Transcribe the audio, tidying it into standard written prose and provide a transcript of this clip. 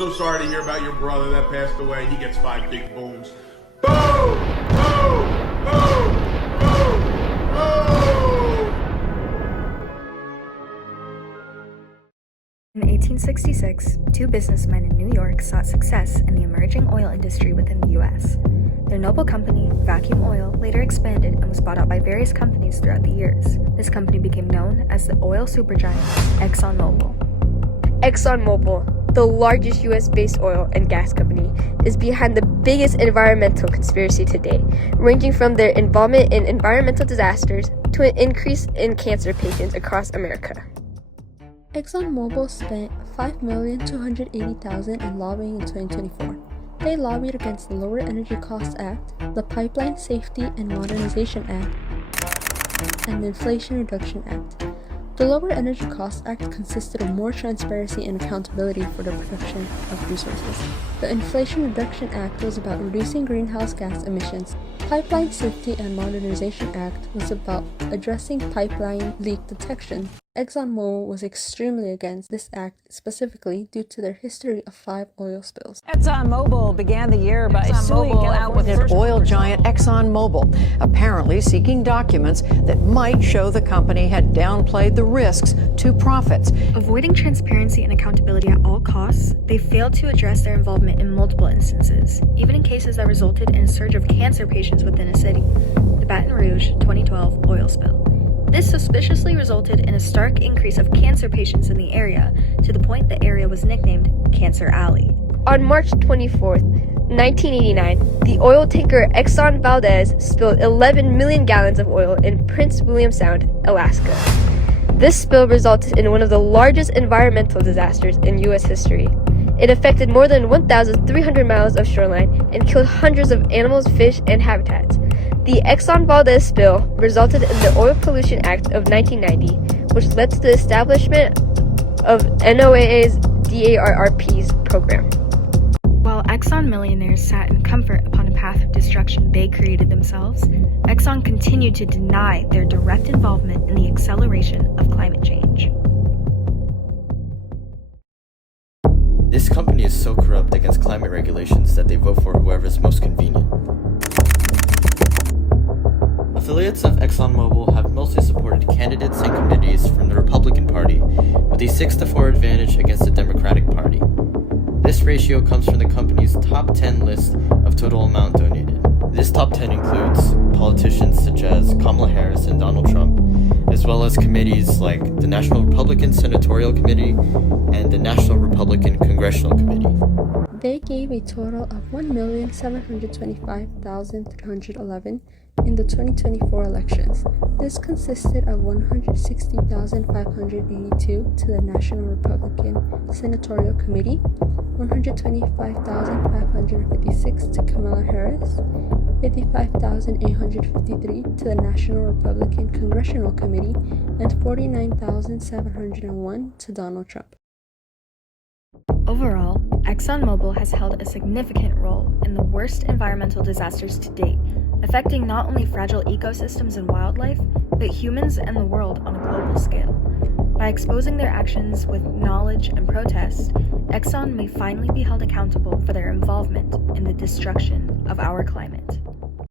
so sorry to hear about your brother that passed away. He gets 5 big booms. Boom! Boom! Boom! Boom! Boom! In 1866, 2 businessmen in New York sought success in the emerging oil industry within the U.S. Their noble company, Vacuum Oil, later expanded and was bought out by various companies throughout the years. This company became known as the oil supergiant ExxonMobil. ExxonMobil, the largest U.S.-based oil and gas company, is behind the biggest environmental conspiracy to date, ranging from their involvement in environmental disasters to an increase in cancer patients across America. ExxonMobil spent $5,280,000 in lobbying in 2024. They lobbied against the Lower Energy Costs Act, the Pipeline Safety and Modernization Act, and the Inflation Reduction Act. The Lower Energy Costs Act consisted of more transparency and accountability for the production of resources. The Inflation Reduction Act was about reducing greenhouse gas emissions. Pipeline Safety and Modernization Act was about addressing pipeline leak detection. ExxonMobil was extremely against this act, specifically due to their history of 5 oil spills. ExxonMobil began the year by suing with oil giant ExxonMobil, apparently seeking documents that might show the company had downplayed the risks to profits. Avoiding transparency and accountability at all costs, they failed to address their involvement in multiple instances, even in cases that resulted in a surge of cancer patients within a city. The Baton Rouge 2012 oil spill. This suspiciously resulted in a stark increase of cancer patients in the area, to the point the area was nicknamed Cancer Alley. On March 24, 1989, the oil tanker Exxon Valdez spilled 11 million gallons of oil in Prince William Sound, Alaska. This spill resulted in one of the largest environmental disasters in U.S. history. It affected more than 1,300 miles of shoreline and killed hundreds of animals, fish, and habitats. The Exxon Valdez spill resulted in the Oil Pollution Act of 1990, which led to the establishment of NOAA's DARRP's program. While Exxon millionaires sat in comfort upon a path of destruction they created themselves, Exxon continued to deny their direct involvement in the acceleration of climate change. This company is so corrupt against climate regulations that they vote for whoever is most convenient. Affiliates of ExxonMobil have mostly supported candidates and committees from the Republican Party, with a 6-4 advantage against the Democratic Party. This ratio comes from the company's top 10 list of total amount donated. This top 10 includes politicians such as Kamala Harris and Donald Trump, as well as committees like the National Republican Senatorial Committee and the National Republican Congressional Committee. They gave a total of $1,725,311 in the 2024 elections. This consisted of $160,582 to the National Republican Senatorial Committee, $125,556 to Kamala Harris, $55,853 to the National Republican Congressional Committee, and $49,701 to Donald Trump. Overall, ExxonMobil has held a significant role in the worst environmental disasters to date, affecting not only fragile ecosystems and wildlife, but humans and the world on a global scale. By exposing their actions with knowledge and protest, Exxon may finally be held accountable for their involvement in the destruction of our climate.